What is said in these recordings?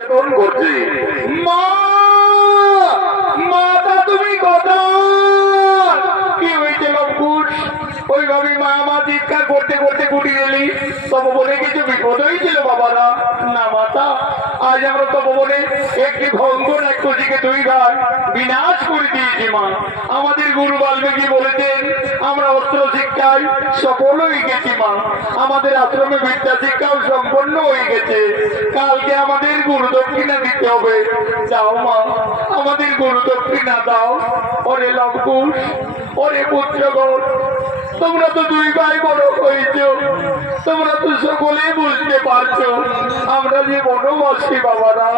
মা, মাতা, তুমি কোথায়? কি হয়েছে লঙ্কুশ ওইভাবে মা মা চিৎকার করতে করতে কুটি গেলি। বলে কিছু বিপদ হয়েছিল বাবারা। না, মাতা, আজ আমরা তবে বলে একটি ভঙ্গন এক কচিকে দুই ঘাট বিনাশ করে দিয়েছি, মা। আমাদের গুরু বাল্মীকি বলেছেন, আমরা অস্ত্র শিক্ষায় সফল হয়ে গেছি, মা। আমাদের আশ্রমে বিদ্যা শিক্ষাও সম্পন্ন হয়ে গেছে। কালকে আমাদের গুরু দক্ষিণা দিতে হবে। যাও, মা। আমাদের গুরু দক্ষিণা দাও। ওরে লঙ্কুশ ওরে পুত্রগণ তোমরা তো দুই ভাই বড় হয়েছ। তোমরা তো সকলেই বুঝতে পারছ। আমরা যে বনবাসী বাবারা,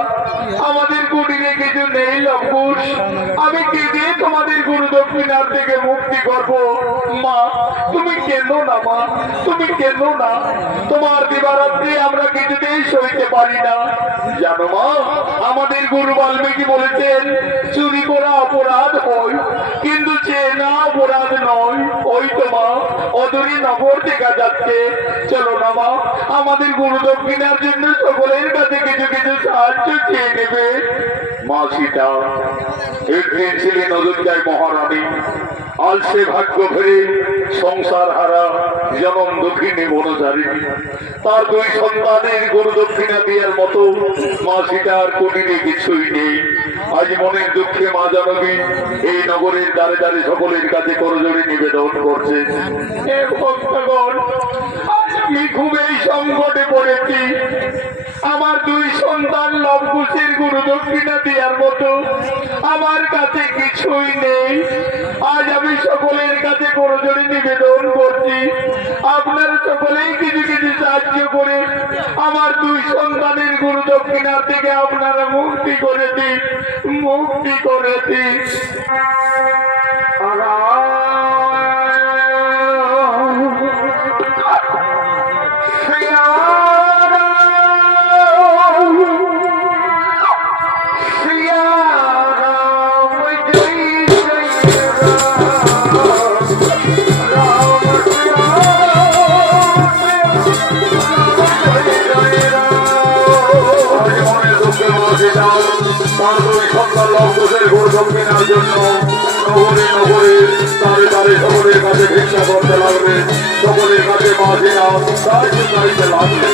আমাদের কুটিরে কিছু নেই লঙ্কুশ আমি কি দিয়ে তোমাদের গুরু দক্ষিণার থেকে মুক্তি করব। মা, তুমি কেন না, মা, তুমি কেন না। তোমার দিবারাত্রি আমরা কিছুতেই সইতে পারি না। জানো মা, আমাদের গুরু বাল্মীকি বলেছেন, চুরি করা অপরাধ হয়, কিন্তু চেনা অপরাধ নয়। ওই তো মা, অদূরী নগর দেখা যাচ্ছে। চলো না মা, আমাদের গুরু দক্ষিণার জন্য সকলের কাছে কিছু কিছু সাহায্য চেয়ে নেবে। মা সীতা, একদিন ছিলেন অযোধ্যায় মহারানী। আল সে ভাগ্য ফেরে সংসার হারা যেমন দক্ষিণে বনচারিণী তার দুই সন্তানের গরু দক্ষিণা দেওয়ার মতো মা সীতার কোটিনে কিছুই নেই। আজ মনের দুঃখে মা জানবী এই নগরের দ্বারে দ্বারে সকলের কাছে করজোড়ি নিবেদন করছে। খুবই সংকটে পড়েছি। আমার দুই সন্তান লবকুশের গুরু দক্ষিণা দেওয়ার মতো আমার কাছে কিছুই নেই। আজ আমি সকলের কাছে করজোড়ি নিবেদন করছি। আপনার সকলেই কিছু কিছু সাহায্য করে আমার দুই সন্তানের গুরু দক্ষিণার থেকে আপনারা মুক্তি করে দিন মুক্তি করে দিন নগরে নগরে তারে তারে সকলের কাছে ভিক্ষা করতে লাগবে। সকলের কাছে মাঝিরা তার চিন্তা লাগবে।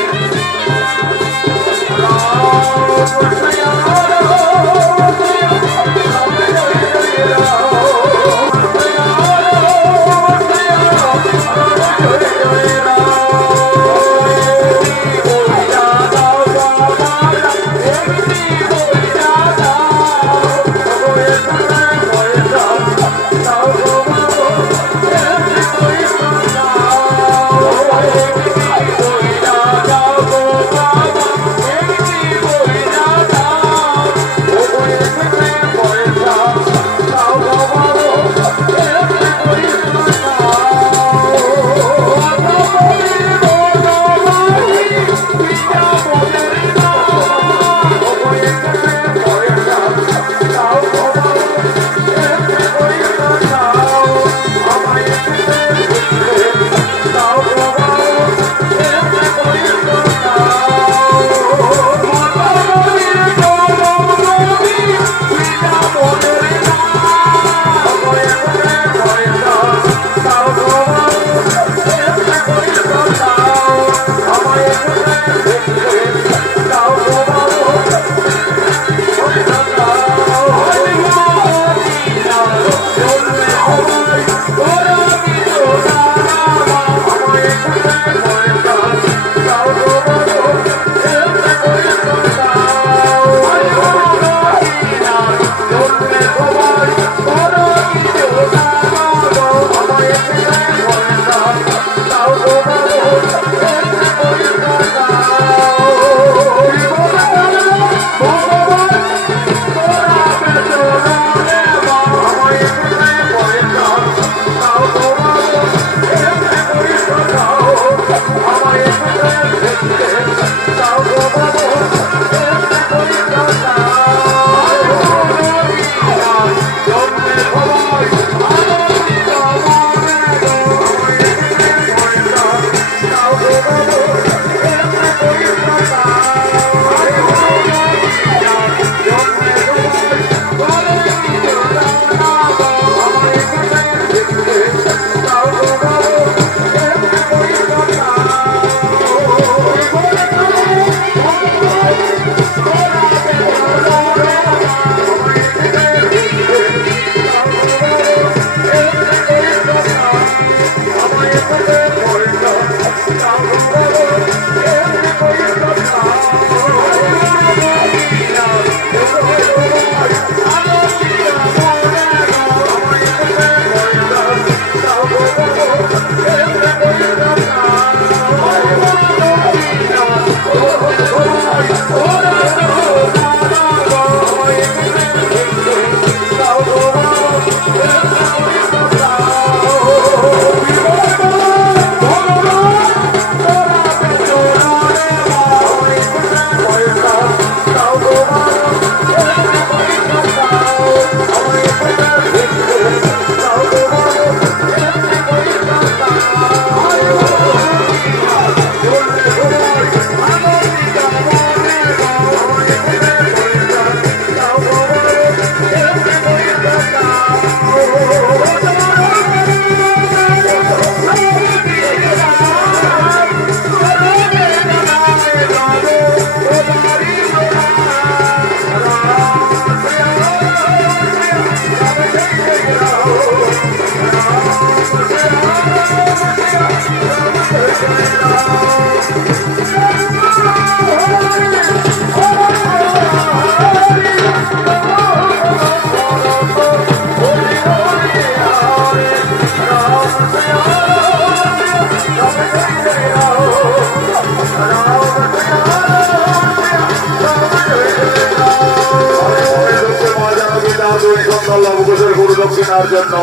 কেনার জন্য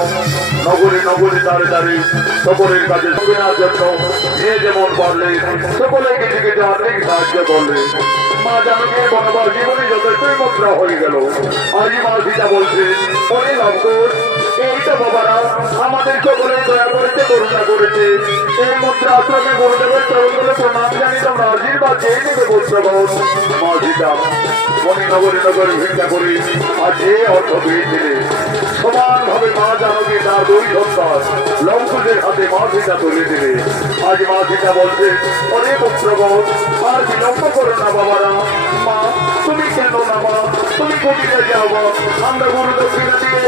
নগরে নগরে দাঁড়িয়ে দাঁড়িয়ে সকলের কাছে কেনার জন্য যে যেমন পারলে সকলে কিছু কিছু অনেক সাহায্য করলে। মা জানকীর বনবার জীবনে যথেষ্টই মুদ্রা হয়ে গেল। আজই মা সীতা বলছে অরে লঙ্কর এই বাবারা আমাদের সকলে দয়া করেছে করুণা করেছে। এই মুদ্রা আশ্রমে গুরুদেবের চরণগুলো প্রণাম জানি তোমরা আশীর্বাদ চেয়ে নেবে বলছো মা সীতা মনে নগরে নগরে ভিক্ষা করি আর যে অর্থ পেয়েছিলে সমানভাবে মা জানকী তার দুই সন্তান লঙ্কুশের হাতে মা সীতা তুলে দিলে আজ মা সীতা বলছে অরে পুত্রগণ, আর বিলম্ব করো না বাবারা। মা তুমি কেন না মা তুমি কোটিতে যাও মা আমরা গুরু দক্ষিণা দিয়ে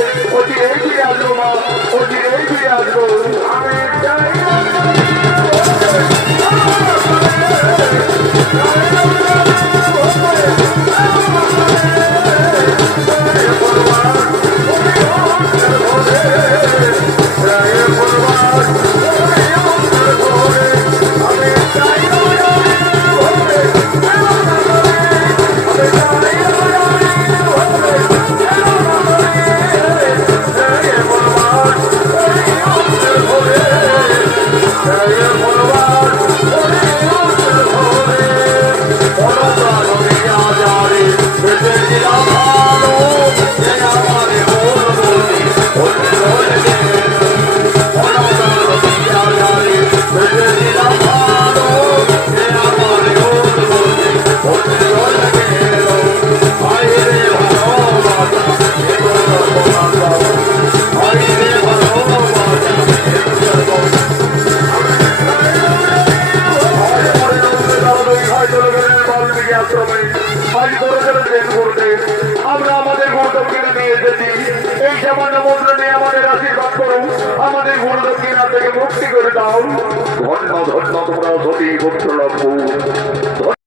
এই ফিরে আসব মা এই ফিরে আসব আমি দাও ধন্য ধন্য তোমরা সতী পুত্র